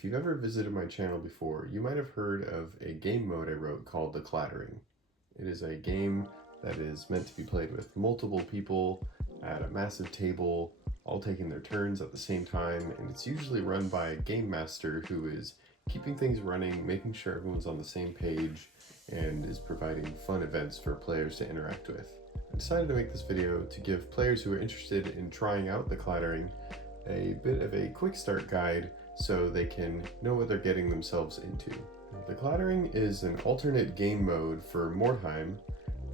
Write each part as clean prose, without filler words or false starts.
If you've ever visited my channel before, you might have heard of a game mode I wrote called the Clattering. It is a game that is meant to be played with multiple people at a massive table, all taking their turns at the same time, and it's usually run by a game master who is keeping things running, making sure everyone's on the same page, and is providing fun events for players to interact with. I decided to make this video to give players who are interested in trying out the Clattering a bit of a quick start guide so they can know what they're getting themselves into. The Clattering is an alternate game mode for Mordheim,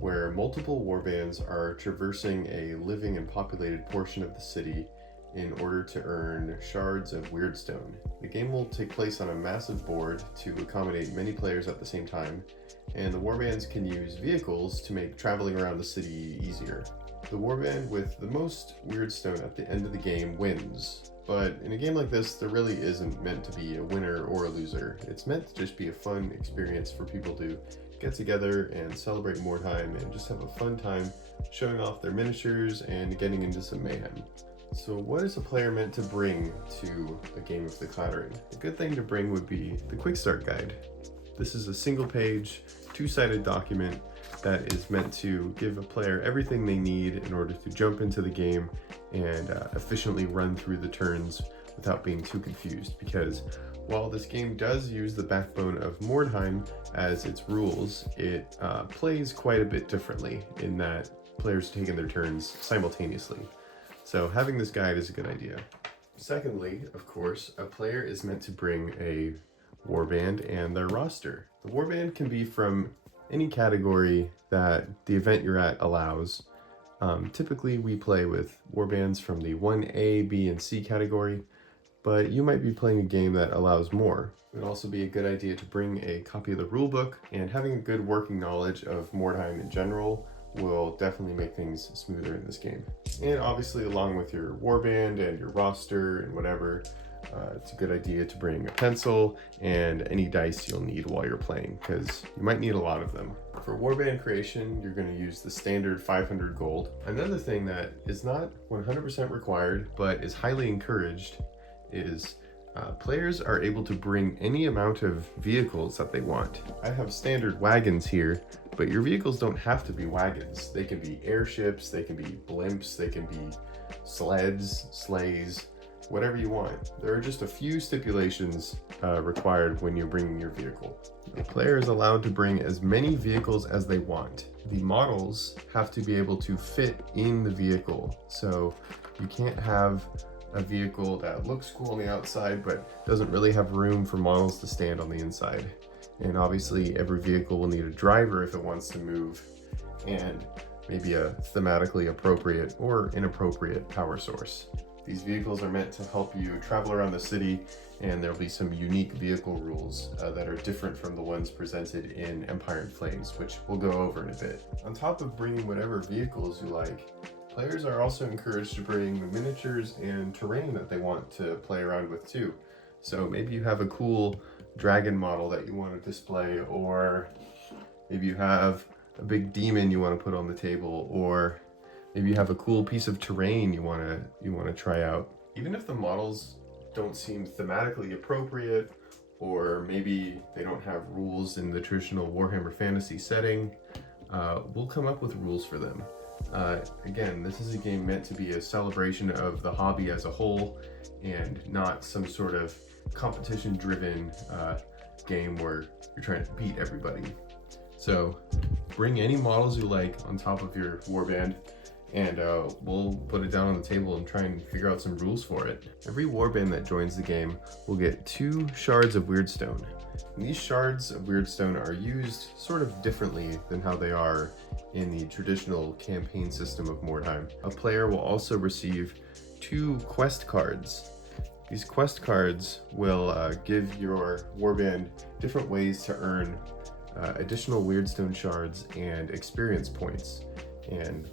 where multiple warbands are traversing a living and populated portion of the city in order to earn shards of weirdstone. The game will take place on a massive board to accommodate many players at the same time, and the warbands can use vehicles to make traveling around the city easier. The warband with the most weirdstone at the end of the game wins. But in a game like this, there really isn't meant to be a winner or a loser. It's meant to just be a fun experience for people to get together and celebrate Mordheim and just have a fun time showing off their miniatures and getting into some mayhem. So what is a player meant to bring to a game of the Clattering? A good thing to bring would be the quick start guide. This is a single page, two-sided document that is meant to give a player everything they need in order to jump into the game and efficiently run through the turns without being too confused, because while this game does use the backbone of Mordheim as its rules, it plays quite a bit differently in that players are taking their turns simultaneously. So having this guide is a good idea. Secondly, of course, a player is meant to bring a warband and their roster. The warband can be from any category that the event you're at allows. Typically we play with warbands from the 1A, B, and C category, but you might be playing a game that allows more. It would also be a good idea to bring a copy of the rulebook, and having a good working knowledge of Mordheim in general will definitely make things smoother in this game. And obviously, along with your warband and your roster and whatever, it's a good idea to bring a pencil and any dice you'll need while you're playing, because you might need a lot of them. For warband creation, you're going to use the standard 500 gold. Another thing that is not 100% required, but is highly encouraged, is players are able to bring any amount of vehicles that they want. I have standard wagons here, but your vehicles don't have to be wagons. They can be airships, they can be blimps, they can be sleds, sleighs, whatever you want. There are just a few stipulations required when you're bringing your vehicle. The player is allowed to bring as many vehicles as they want. The models have to be able to fit in the vehicle, so you can't have a vehicle that looks cool on the outside but doesn't really have room for models to stand on the inside. And obviously every vehicle will need a driver if it wants to move, and maybe a thematically appropriate or inappropriate power source. These vehicles are meant to help you travel around the city, and there'll be some unique vehicle rules that are different from the ones presented in Empire in Flames, which we'll go over in a bit. On top of bringing whatever vehicles you like, players are also encouraged to bring the miniatures and terrain that they want to play around with too. So maybe you have a cool dragon model that you want to display, or maybe you have a big demon you want to put on the table, or maybe you have a cool piece of terrain you want to try out. Even if the models don't seem thematically appropriate, or maybe they don't have rules in the traditional Warhammer Fantasy setting, we'll come up with rules for them. Again, this is a game meant to be a celebration of the hobby as a whole, and not some sort of competition-driven game where you're trying to beat everybody. So bring any models you like on top of your warband, and we'll put it down on the table and try and figure out some rules for it. Every warband that joins the game will get 2 shards of weirdstone. And these shards of weirdstone are used sort of differently than how they are in the traditional campaign system of Mordheim. A player will also receive 2 quest cards. These quest cards will give your warband different ways to earn additional weirdstone shards and experience points. And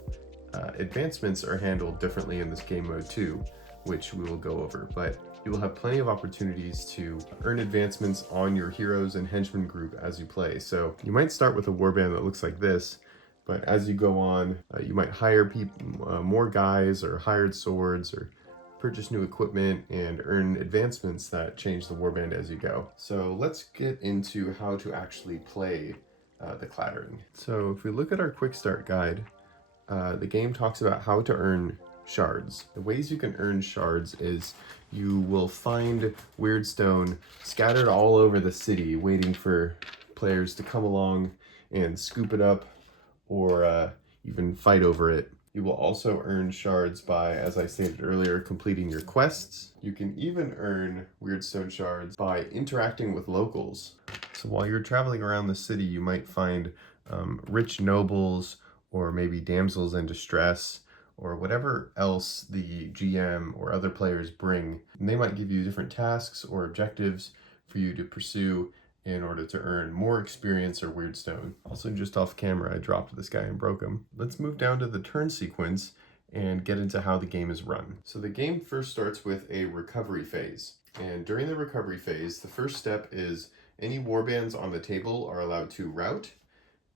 advancements are handled differently in this game mode too, which we will go over, but you will have plenty of opportunities to earn advancements on your heroes and henchmen group as you play. So you might start with a warband that looks like this, but as you go on, you might hire more guys, or hired swords, or purchase new equipment, and earn advancements that change the warband as you go. So let's get into how to actually play the Clattering. So if we look at our quick start guide, the game talks about how to earn shards. The ways you can earn shards is you will find weirdstone scattered all over the city, waiting for players to come along and scoop it up or even fight over it. You will also earn shards by, as I stated earlier, completing your quests. You can even earn weirdstone shards by interacting with locals. So while you're traveling around the city, you might find rich nobles or maybe damsels in distress or whatever else the GM or other players bring. And they might give you different tasks or objectives for you to pursue in order to earn more experience or weirdstone. Also, just off camera, I dropped this guy and broke him. Let's move down to the turn sequence and get into how the game is run. So the game first starts with a recovery phase. And during the recovery phase, the first step is any warbands on the table are allowed to rout,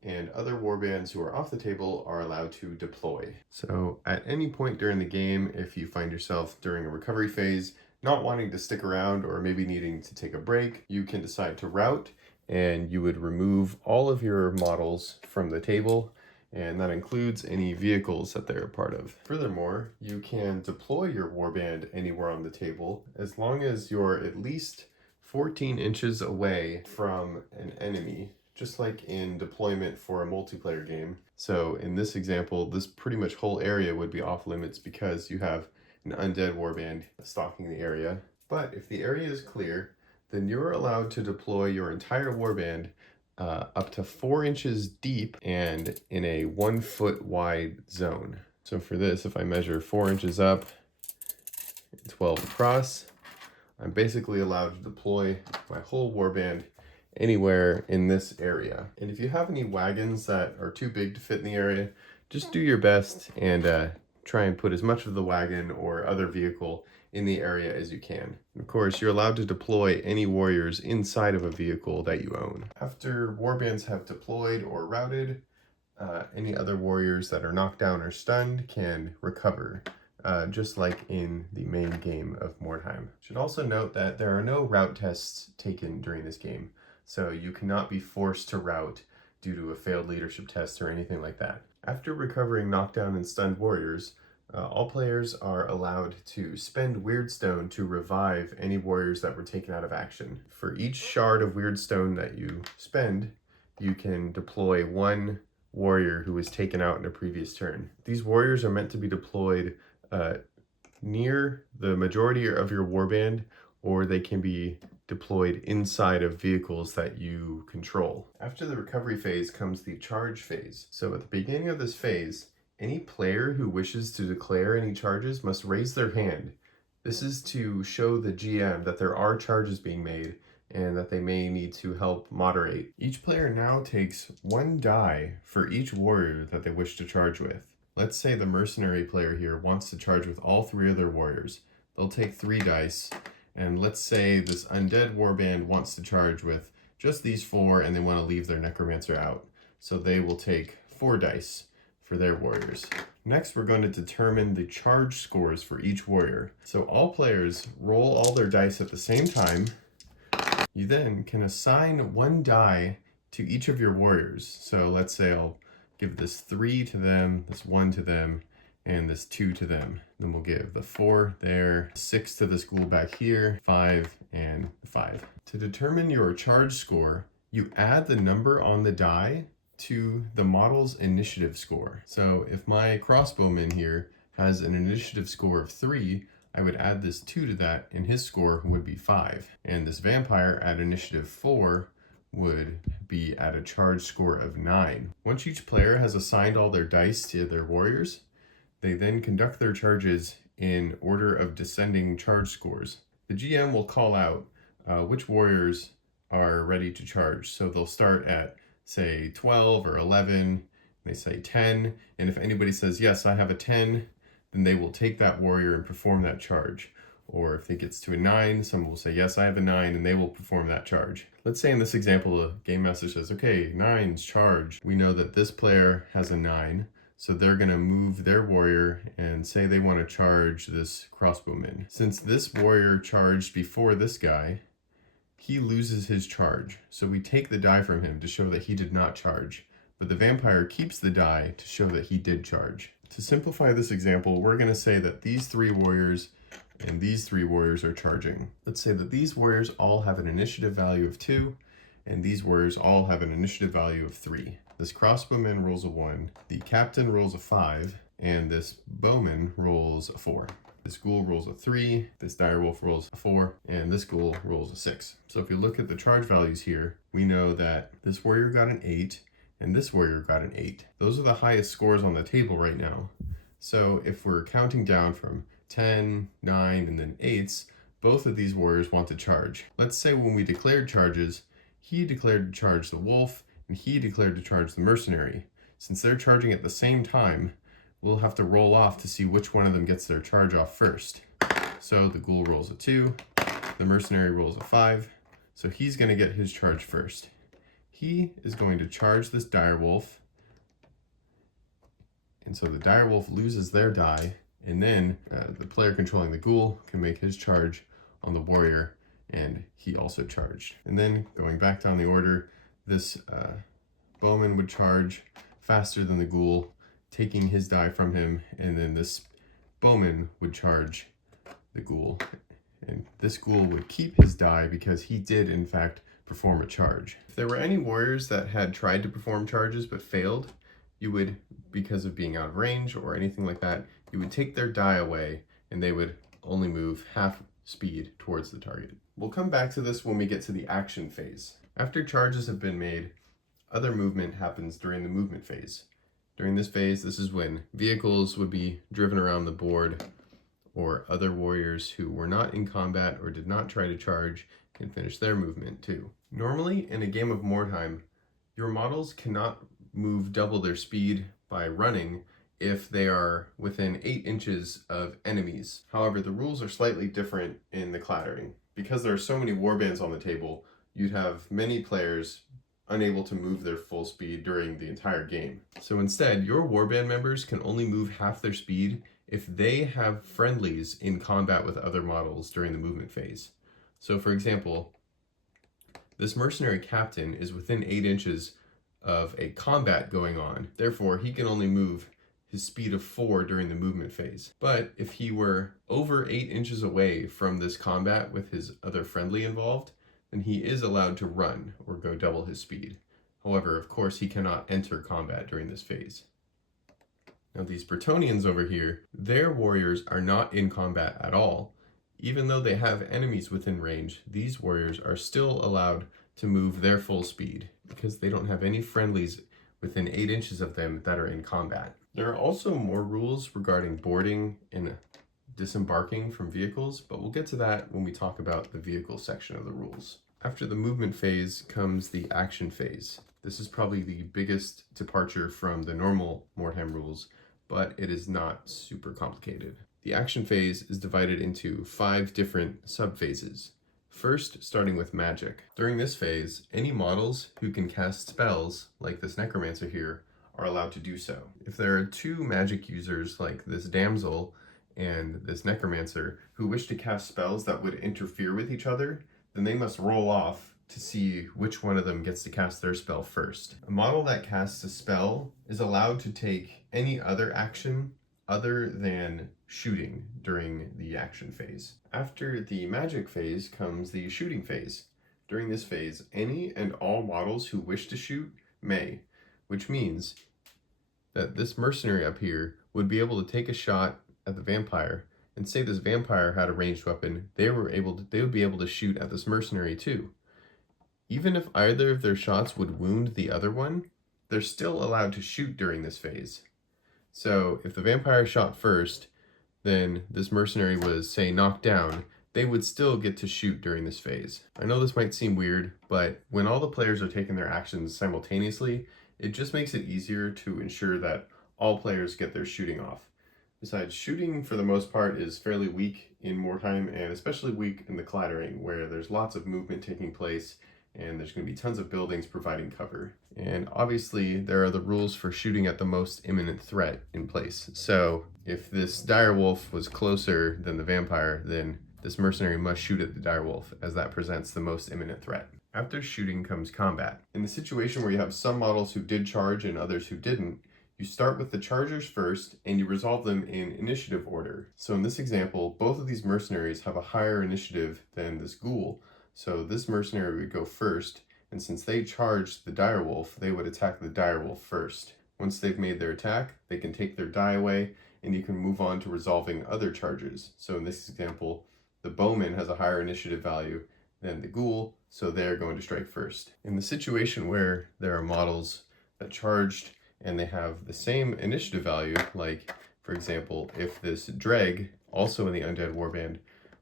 and other warbands who are off the table are allowed to deploy. So at any point during the game, if you find yourself during a recovery phase not wanting to stick around or maybe needing to take a break, you can decide to rout, and you would remove all of your models from the table, and that includes any vehicles that they're a part of. Furthermore, you can deploy your warband anywhere on the table as long as you're at least 14 inches away from an enemy, just like in deployment for a multiplayer game. So in this example, this pretty much whole area would be off limits because you have an undead warband stalking the area. But if the area is clear, then you're allowed to deploy your entire warband up to 4 inches deep and in a 1 foot wide zone. So for this, if I measure 4 inches up and 12 across, I'm basically allowed to deploy my whole warband anywhere in this area. And if you have any wagons that are too big to fit in the area, just do your best and try and put as much of the wagon or other vehicle in the area as you can. Of course, you're allowed to deploy any warriors inside of a vehicle that you own. After warbands have deployed or routed, any other warriors that are knocked down or stunned can recover, just like in the main game of Mordheim. Should also note that there are no rout tests taken during this game, so you cannot be forced to rout due to a failed leadership test or anything like that. After recovering knockdown and stunned warriors, all players are allowed to spend weirdstone to revive any warriors that were taken out of action. For each shard of weirdstone that you spend, you can deploy one warrior who was taken out in a previous turn. These warriors are meant to be deployed near the majority of your warband, or they can be deployed inside of vehicles that you control. After the recovery phase comes the charge phase. So at the beginning of this phase, any player who wishes to declare any charges must raise their hand. This is to show the GM that there are charges being made and that they may need to help moderate. Each player now takes 1 die for each warrior that they wish to charge with. Let's say the mercenary player here wants to charge with all 3 of their warriors. They'll take 3 dice. And let's say this undead warband wants to charge with just these 4 and they want to leave their necromancer out. So they will take 4 dice for their warriors. Next, we're going to determine the charge scores for each warrior. So all players roll all their dice at the same time. You then can assign 1 die to each of your warriors. So let's say I'll give this 3 to them, this 1 to them, and this 2 to them. Then we'll give the 4 there, 6 to this ghoul back here, 5, and 5. To determine your charge score, you add the number on the die to the model's initiative score. So if my crossbowman here has an initiative score of 3, I would add this 2 to that, and his score would be 5. And this vampire at initiative 4 would be at a charge score of 9. Once each player has assigned all their dice to their warriors, they then conduct their charges in order of descending charge scores. The GM will call out which warriors are ready to charge. So they'll start at, say, 12 or 11, they say 10, and if anybody says, yes, I have a 10, then they will take that warrior and perform that charge. Or if it gets to a 9, someone will say, yes, I have a 9, and they will perform that charge. Let's say in this example, the game master says, okay, 9's charge. We know that this player has a 9, So they're going to move their warrior and say they want to charge this crossbowman. Since this warrior charged before this guy, he loses his charge. So we take the die from him to show that he did not charge, but the vampire keeps the die to show that he did charge. To simplify this example, we're going to say that these 3 warriors and these 3 warriors are charging. Let's say that these warriors all have an initiative value of 2, and these warriors all have an initiative value of 3. This crossbowman rolls a 1, the captain rolls a 5, and this bowman rolls a 4. This ghoul rolls a 3, this direwolf rolls a 4, and this ghoul rolls a 6. So if you look at the charge values here, we know that this warrior got an 8, and this warrior got an 8. Those are the highest scores on the table right now. So if we're counting down from 10, 9, and then 8s, both of these warriors want to charge. Let's say when we declared charges, he declared to charge the wolf, and he declared to charge the mercenary. Since they're charging at the same time, we'll have to roll off to see which one of them gets their charge off first. So the ghoul rolls a 2, the mercenary rolls a 5, so he's going to get his charge first. He is going to charge this direwolf, and so the direwolf loses their die, and then the player controlling the ghoul can make his charge on the warrior, and he also charged. And then going back down the order, this bowman would charge faster than the ghoul, taking his die from him, and then this bowman would charge the ghoul. And this ghoul would keep his die because he did in fact perform a charge. If there were any warriors that had tried to perform charges but failed, you would, because of being out of range or anything like that, you would take their die away and they would only move half speed towards the target. We'll come back to this when we get to the action phase. After charges have been made, other movement happens during the movement phase. During this phase, this is when vehicles would be driven around the board, or other warriors who were not in combat or did not try to charge can finish their movement too. Normally, in a game of Mordheim, your models cannot move double their speed by running if they are within 8 inches of enemies. However, the rules are slightly different in the Clattering. Because there are so many warbands on the table, you'd have many players unable to move their full speed during the entire game. So instead, your warband members can only move half their speed if they have friendlies in combat with other models during the movement phase. So for example, this mercenary captain is within 8 inches of a combat going on. Therefore, he can only move his speed of 4 during the movement phase. But if he were over 8 inches away from this combat with his other friendly involved, then he is allowed to run or go double his speed. However, of course, he cannot enter combat during this phase. Now these Bretonnians over here, their warriors are not in combat at all. Even though they have enemies within range, these warriors are still allowed to move their full speed because they don't have any friendlies within 8 inches of them that are in combat. There are also more rules regarding boarding and disembarking from vehicles, but we'll get to that when we talk about the vehicle section of the rules. After the movement phase comes the action phase. This is probably the biggest departure from the normal Mordheim rules, but it is not super complicated. The action phase is divided into 5 different subphases. First, starting with magic. During this phase, any models who can cast spells, like this necromancer here, are allowed to do so. If there are 2 magic users, like this damsel and this necromancer, who wish to cast spells that would interfere with each other, then they must roll off to see which one of them gets to cast their spell first. A model that casts a spell is allowed to take any other action other than shooting during the action phase. After the magic phase comes the shooting phase. During this phase, any and all models who wish to shoot may, which means that this mercenary up here would be able to take a shot at the vampire, and say this vampire had a ranged weapon, they would be able to shoot at this mercenary too. Even if either of their shots would wound the other one, they're still allowed to shoot during this phase. So if the vampire shot first, then this mercenary was, say, knocked down, they would still get to shoot during this phase. I know this might seem weird, but when all the players are taking their actions simultaneously, it just makes it easier to ensure that all players get their shooting off. Besides, shooting for the most part is fairly weak in Mordheim, and especially weak in the Clattering, where there's lots of movement taking place and there's going to be tons of buildings providing cover. And obviously there are the rules for shooting at the most imminent threat in place. So if this direwolf was closer than the vampire, then this mercenary must shoot at the direwolf, as that presents the most imminent threat. After shooting comes combat. In the situation where you have some models who did charge and others who didn't, you start with the chargers first and you resolve them in initiative order. So in this example, both of these mercenaries have a higher initiative than this ghoul. So this mercenary would go first, and since they charged the direwolf, they would attack the direwolf first. Once they've made their attack, they can take their die away, and you can move on to resolving other charges. So in this example, the bowman has a higher initiative value than the ghoul, so they're going to strike first. In the situation where there are models that charged and they have the same initiative value, like for example, if this Dreg, also in the Undead Warband,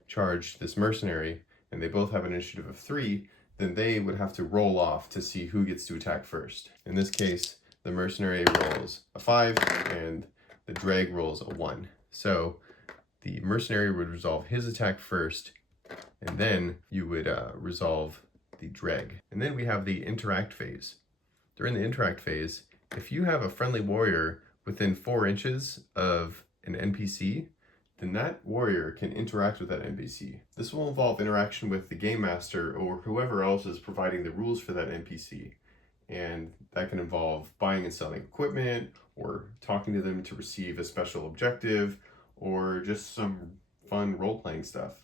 charged this mercenary, and they both have an initiative of 3, then they would have to roll off to see who gets to attack first. In this case, the mercenary rolls a 5 and the Dreg rolls a 1. So the mercenary would resolve his attack first, and then you would resolve the Dreg. And then we have the interact phase. During the interact phase, if you have a friendly warrior within 4 inches of an NPC, then that warrior can interact with that NPC. This will involve interaction with the game master or whoever else is providing the rules for that NPC. And that can involve buying and selling equipment, or talking to them to receive a special objective, or just some fun role-playing stuff.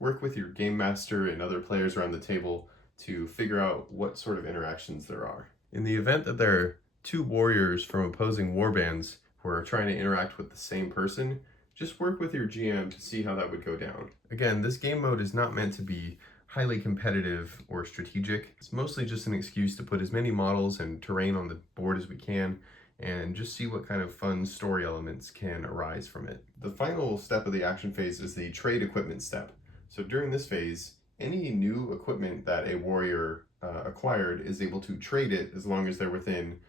Work with your game master and other players around the table to figure out what sort of interactions there are. In the event that there are 2 warriors from opposing warbands who are trying to interact with the same person, just work with your GM to see how that would go down. Again, this game mode is not meant to be highly competitive or strategic. It's mostly just an excuse to put as many models and terrain on the board as we can, and just see what kind of fun story elements can arise from it. The final step of the action phase is the trade equipment step. So during this phase, any new equipment that a warrior acquired is able to trade it as long as they're within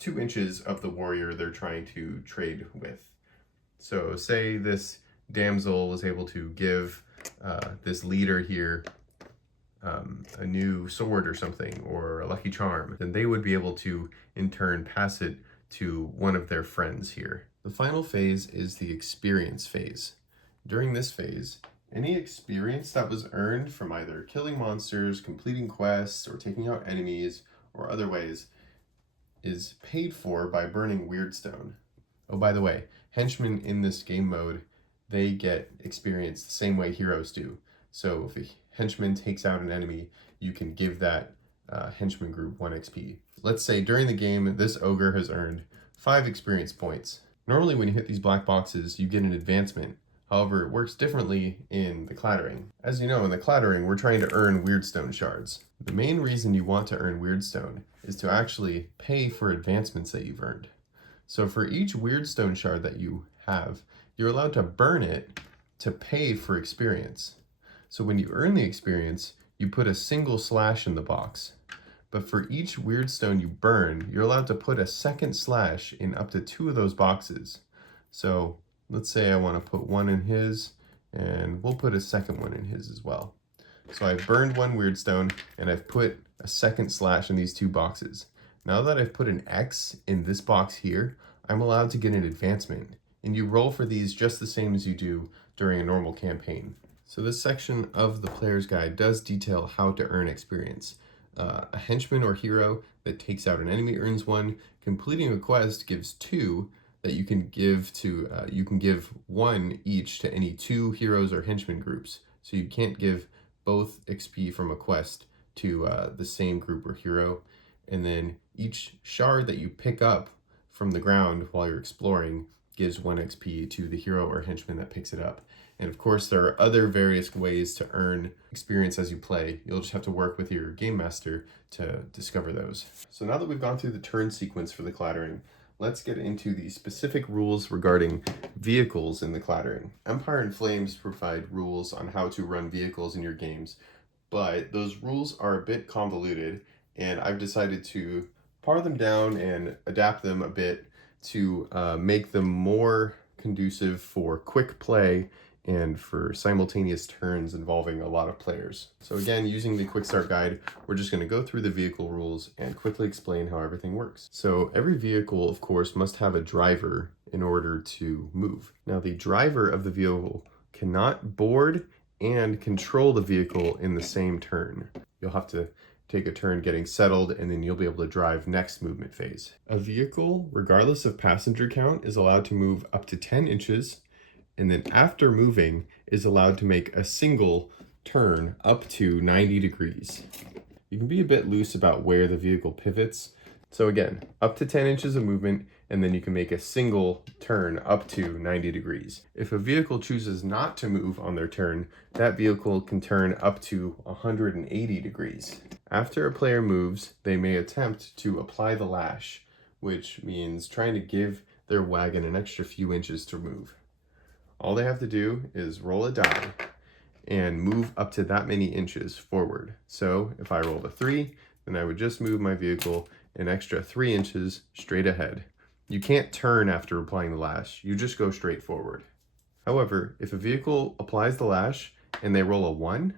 2 inches of the warrior they're trying to trade with. So say this damsel was able to give this leader here a new sword or something, or a lucky charm, then they would be able to in turn pass it to one of their friends here. The final phase is the experience phase. During this phase, any experience that was earned from either killing monsters, completing quests, or taking out enemies, or other ways, is paid for by burning Weirdstone. Oh, by the way, henchmen in this game mode, they get experience the same way heroes do. So if a henchman takes out an enemy, you can give that henchman group 1 XP. Let's say during the game, this ogre has earned 5 experience points. Normally when you hit these black boxes, you get an advancement. However, it works differently in the Clattering. As you know, in the Clattering, we're trying to earn Weirdstone shards. The main reason you want to earn Weirdstone is to actually pay for advancements that you've earned. So for each Weirdstone shard that you have, you're allowed to burn it to pay for experience. So when you earn the experience, you put a single slash in the box. But for each Weirdstone you burn, you're allowed to put a second slash in up to 2 of those boxes. So let's say I want to put 1 in his, and we'll put a second one in his as well. So I've burned 1 Weirdstone, and I've put a second slash in these 2 boxes. Now that I've put an X in this box here, I'm allowed to get an advancement. And you roll for these just the same as you do during a normal campaign. So this section of the player's guide does detail how to earn experience. A henchman or hero that takes out an enemy earns 1. Completing a quest gives 2 that you can give to, you can give 1 each to any 2 heroes or henchmen groups. So you can't give both XP from a quest to the same group or hero. And then each shard that you pick up from the ground while you're exploring gives 1 XP to the hero or henchman that picks it up. And of course, there are other various ways to earn experience as you play. You'll just have to work with your game master to discover those. So now that we've gone through the turn sequence for the Clattering, let's get into the specific rules regarding vehicles in the Clattering. Empire and Flames provide rules on how to run vehicles in your games, but those rules are a bit convoluted, and I've decided to pare them down and adapt them a bit to make them more conducive for quick play and for simultaneous turns involving a lot of players. So again, using the quick start guide, we're just going to go through the vehicle rules and quickly explain how everything works. So every vehicle, of course, must have a driver in order to move. Now, the driver of the vehicle cannot board and control the vehicle in the same turn. You'll have to take a turn getting settled, and then you'll be able to drive next movement phase. A vehicle, regardless of passenger count, is allowed to move up to 10 inches, and then after moving is allowed to make a single turn up to 90 degrees. You can be a bit loose about where the vehicle pivots. So again, up to 10 inches of movement, and then you can make a single turn up to 90 degrees. If a vehicle chooses not to move on their turn, that vehicle can turn up to 180 degrees. After a player moves, they may attempt to apply the lash, which means trying to give their wagon an extra few inches to move. All they have to do is roll a die and move up to that many inches forward. So if I rolled a 3, then I would just move my vehicle an extra 3 inches straight ahead. You can't turn after applying the lash, you just go straight forward. However, if a vehicle applies the lash and they roll a 1,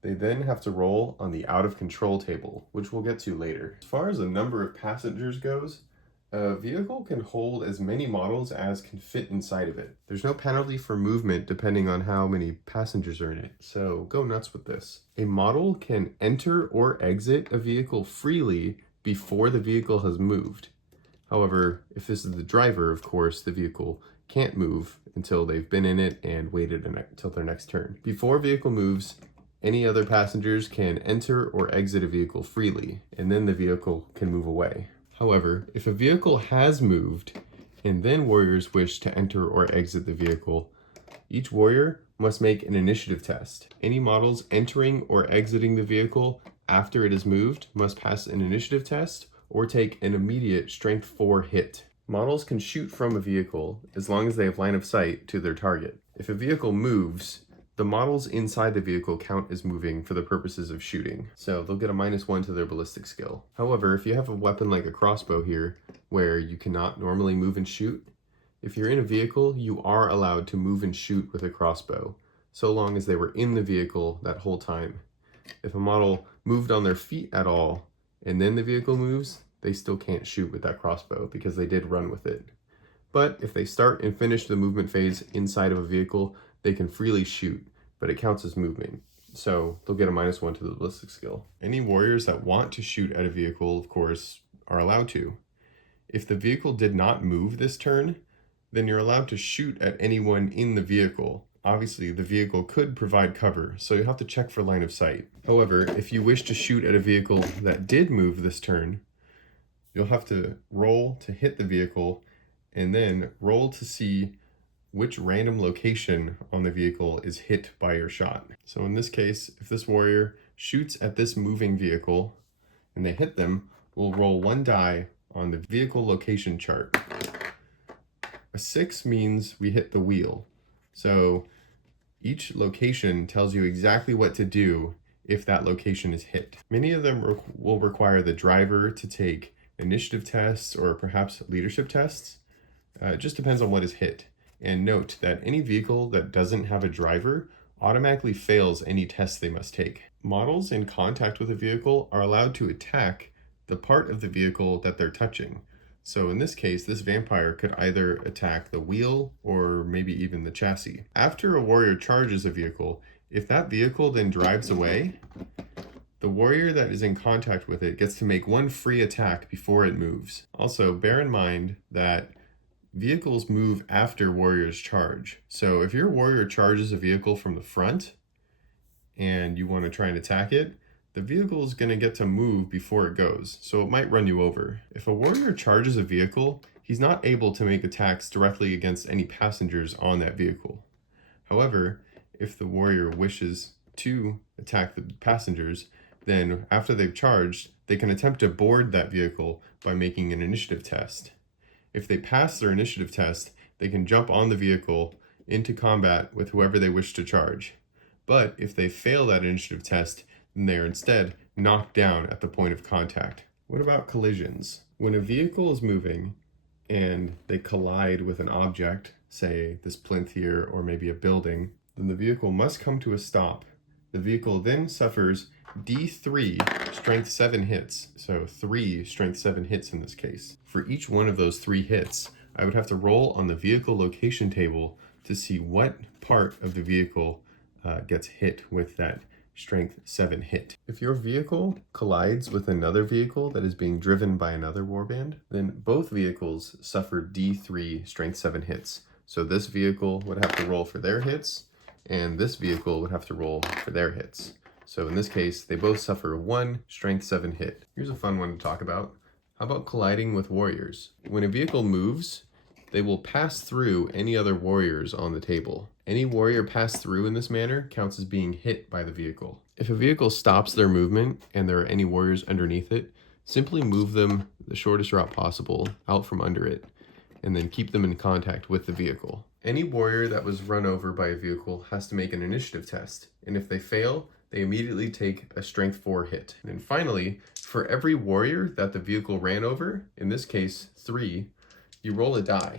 they then have to roll on the out of control table, which we'll get to later. As far as the number of passengers goes, a vehicle can hold as many models as can fit inside of it. There's no penalty for movement depending on how many passengers are in it, so go nuts with this. A model can enter or exit a vehicle freely before the vehicle has moved. However, if this is the driver, of course, the vehicle can't move until they've been in it and waited until their next turn. Before a vehicle moves, any other passengers can enter or exit a vehicle freely, and then the vehicle can move away. However, if a vehicle has moved, and then warriors wish to enter or exit the vehicle, each warrior must make an initiative test. Any models entering or exiting the vehicle after it is moved must pass an initiative test or take an immediate strength 4 hit. Models can shoot from a vehicle as long as they have line of sight to their target. If a vehicle moves, the models inside the vehicle count as moving for the purposes of shooting, so they'll get a -1 to their ballistic skill. However, if you have a weapon like a crossbow here, where you cannot normally move and shoot, if you're in a vehicle, you are allowed to move and shoot with a crossbow, so long as they were in the vehicle that whole time. If a model moved on their feet at all, and then the vehicle moves, they still can't shoot with that crossbow because they did run with it. But if they start and finish the movement phase inside of a vehicle, they can freely shoot, but it counts as movement. So they'll get a -1 to the ballistic skill. Any warriors that want to shoot at a vehicle, of course, are allowed to. If the vehicle did not move this turn, then you're allowed to shoot at anyone in the vehicle. Obviously, the vehicle could provide cover, so you have to check for line of sight. However, if you wish to shoot at a vehicle that did move this turn, you'll have to roll to hit the vehicle and then roll to see which random location on the vehicle is hit by your shot. So in this case, if this warrior shoots at this moving vehicle and they hit them, we'll roll 1 die on the vehicle location chart. A 6 means we hit the wheel. So each location tells you exactly what to do if that location is hit. Many of them will require the driver to take initiative tests or perhaps leadership tests. It just depends on what is hit. And note that any vehicle that doesn't have a driver automatically fails any tests they must take. Models in contact with a vehicle are allowed to attack the part of the vehicle that they're touching. So in this case, this vampire could either attack the wheel or maybe even the chassis. After a warrior charges a vehicle, if that vehicle then drives away, the warrior that is in contact with it gets to make 1 free attack before it moves. Also, bear in mind that vehicles move after warriors charge. So if your warrior charges a vehicle from the front and you want to try and attack it, the vehicle is going to get to move before it goes, so it might run you over. If a warrior charges a vehicle, he's not able to make attacks directly against any passengers on that vehicle. However, if the warrior wishes to attack the passengers, then after they've charged, they can attempt to board that vehicle by making an initiative test. If they pass their initiative test, they can jump on the vehicle into combat with whoever they wish to charge. But if they fail that initiative test, then they are instead knocked down at the point of contact. What about collisions? When a vehicle is moving and they collide with an object, say this plinth here or maybe a building, then the vehicle must come to a stop. The vehicle then suffers D3 strength 7 hits, so 3 strength 7 hits in this case. For each one of those 3 hits, I would have to roll on the vehicle location table to see what part of the vehicle gets hit with that strength 7 hit. If your vehicle collides with another vehicle that is being driven by another warband, then both vehicles suffer D3 strength 7 hits. So this vehicle would have to roll for their hits, and this vehicle would have to roll for their hits. So in this case, they both suffer 1 strength 7 hit. Here's a fun one to talk about. How about colliding with warriors? When a vehicle moves, they will pass through any other warriors on the table. Any warrior passed through in this manner counts as being hit by the vehicle. If a vehicle stops their movement and there are any warriors underneath it, simply move them the shortest route possible out from under it, and then keep them in contact with the vehicle. Any warrior that was run over by a vehicle has to make an initiative test, and if they fail, they immediately take a strength 4 hit. And then finally, for every warrior that the vehicle ran over, in this case 3, you roll a die.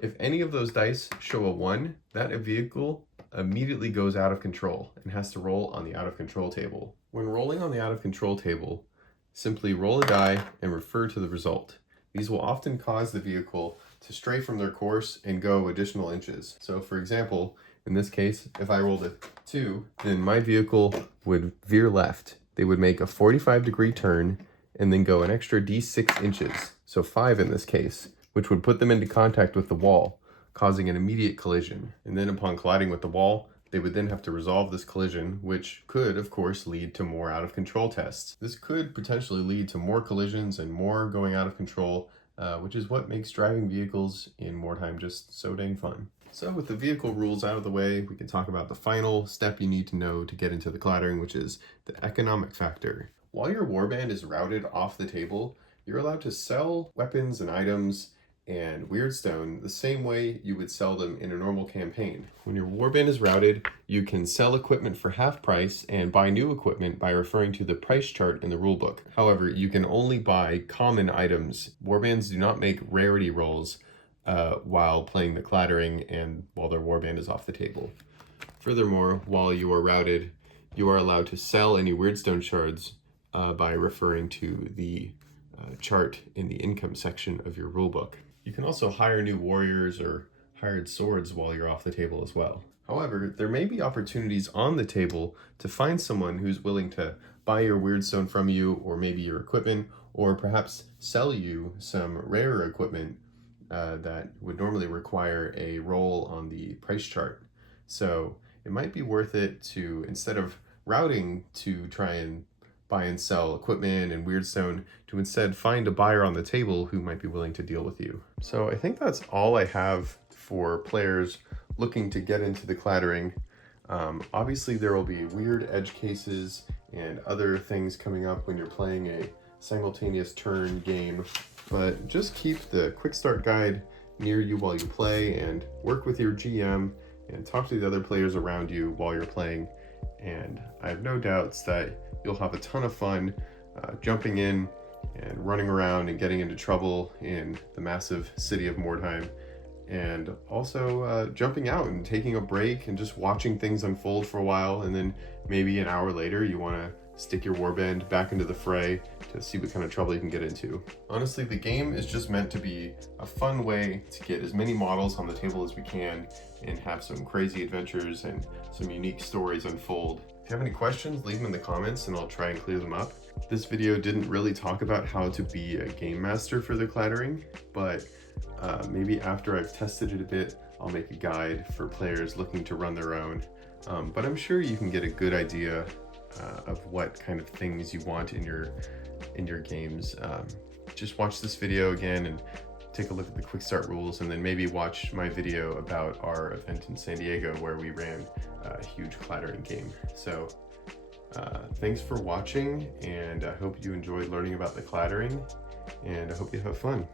If any of those dice show a 1, that vehicle immediately goes out of control and has to roll on the out of control table. When rolling on the out of control table, simply roll a die and refer to the result. These will often cause the vehicle to stray from their course and go additional inches. So for example, in this case, if I rolled a 2, then my vehicle would veer left. They would make a 45-degree turn and then go an extra D6 inches, so 5 in this case, which would put them into contact with the wall, causing an immediate collision. And then upon colliding with the wall, they would then have to resolve this collision, which could, of course, lead to more out-of-control tests. This could potentially lead to more collisions and more going out of control, which is what makes driving vehicles in Mordheim just so dang fun. So with the vehicle rules out of the way, we can talk about the final step you need to know to get into the clattering, which is the economic factor. While your warband is routed off the table, you're allowed to sell weapons and items and weirdstone the same way you would sell them in a normal campaign. When your warband is routed, you can sell equipment for half price and buy new equipment by referring to the price chart in the rulebook. However, you can only buy common items. Warbands do not make rarity rolls while playing the clattering and while their warband is off the table. Furthermore, while you are routed, you are allowed to sell any weirdstone shards by referring to the chart in the income section of your rulebook. You can also hire new warriors or hired swords while you're off the table as well. However, there may be opportunities on the table to find someone who's willing to buy your weirdstone from you, or maybe your equipment, or perhaps sell you some rarer equipment that would normally require a roll on the price chart. So it might be worth it to, instead of routing to try and buy and sell equipment and weirdstone, to instead find a buyer on the table who might be willing to deal with you. So I think that's all I have for players looking to get into the clattering. Obviously there will be weird edge cases and other things coming up when you're playing a simultaneous turn game, but just keep the quick start guide near you while you play, and work with your GM and talk to the other players around you while you're playing. And I have no doubts that you'll have a ton of fun jumping in and running around and getting into trouble in the massive city of Mordheim, and also jumping out and taking a break and just watching things unfold for a while, and then maybe an hour later you want to stick your warband back into the fray to see what kind of trouble you can get into. Honestly, the game is just meant to be a fun way to get as many models on the table as we can and have some crazy adventures and some unique stories unfold. If you have any questions, leave them in the comments and I'll try and clear them up. This video didn't really talk about how to be a game master for the clattering, but maybe after I've tested it a bit, I'll make a guide for players looking to run their own. But I'm sure you can get a good idea of what kind of things you want in your games. Just watch this video again and take a look at the quick start rules, and then maybe watch my video about our event in San Diego where we ran a huge clattering game. So thanks for watching, and I hope you enjoyed learning about the clattering, and I hope you have fun.